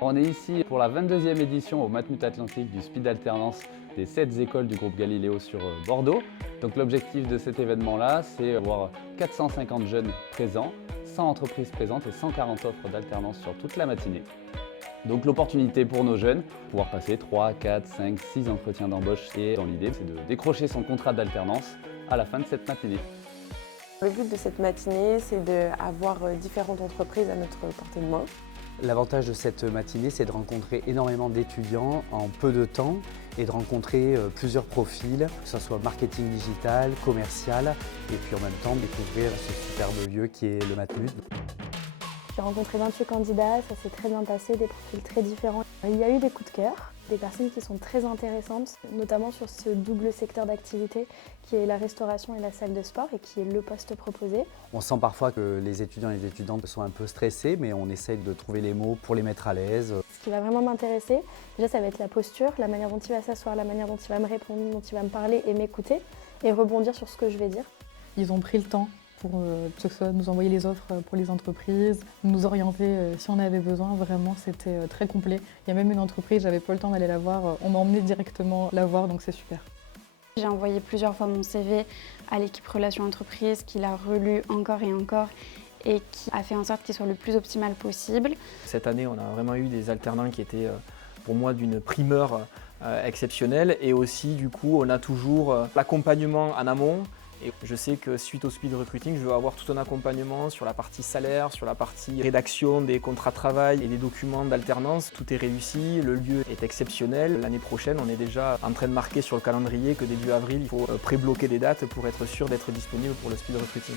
On est ici pour la 22e édition au Matmut Atlantique du Speed Alternance des 7 écoles du groupe Galileo sur Bordeaux. Donc l'objectif de cet événement-là, c'est avoir 450 jeunes présents, 100 entreprises présentes et 140 offres d'alternance sur toute la matinée. Donc l'opportunité pour nos jeunes, pouvoir passer 3, 4, 5, 6 entretiens d'embauche et dans l'idée, c'est de décrocher son contrat d'alternance à la fin de cette matinée. Le but de cette matinée, c'est d'avoir différentes entreprises à notre portée de main. L'avantage de cette matinée, c'est de rencontrer énormément d'étudiants en peu de temps et de rencontrer plusieurs profils, que ce soit marketing digital, commercial, et puis en même temps découvrir ce superbe lieu qui est le Matmut. J'ai rencontré 28 candidats, ça s'est très bien passé, des profils très différents. Il y a eu des coups de cœur, des personnes qui sont très intéressantes, notamment sur ce double secteur d'activité qui est la restauration et la salle de sport et qui est le poste proposé. On sent parfois que les étudiants et les étudiantes sont un peu stressés, mais on essaye de trouver les mots pour les mettre à l'aise. Ce qui va vraiment m'intéresser, déjà ça va être la posture, la manière dont il va s'asseoir, la manière dont il va me répondre, dont il va me parler et m'écouter et rebondir sur ce que je vais dire. Ils ont pris le temps pour que ce soit nous envoyer les offres pour les entreprises, nous orienter si on avait besoin. Vraiment, c'était très complet. Il y a même une entreprise, j'avais pas le temps d'aller la voir, on m'a emmené directement la voir, donc c'est super. J'ai envoyé plusieurs fois mon CV à l'équipe Relations Entreprises, qui l'a relu encore et encore et qui a fait en sorte qu'il soit le plus optimal possible. Cette année, on a vraiment eu des alternants qui étaient pour moi d'une primeur exceptionnelle et aussi du coup on a toujours l'accompagnement en amont. Et je sais que suite au speed recruiting, je veux avoir tout un accompagnement sur la partie salaire, sur la partie rédaction des contrats de travail et des documents d'alternance. Tout est réussi, le lieu est exceptionnel. L'année prochaine, on est déjà en train de marquer sur le calendrier que début avril, il faut pré-bloquer des dates pour être sûr d'être disponible pour le speed recruiting.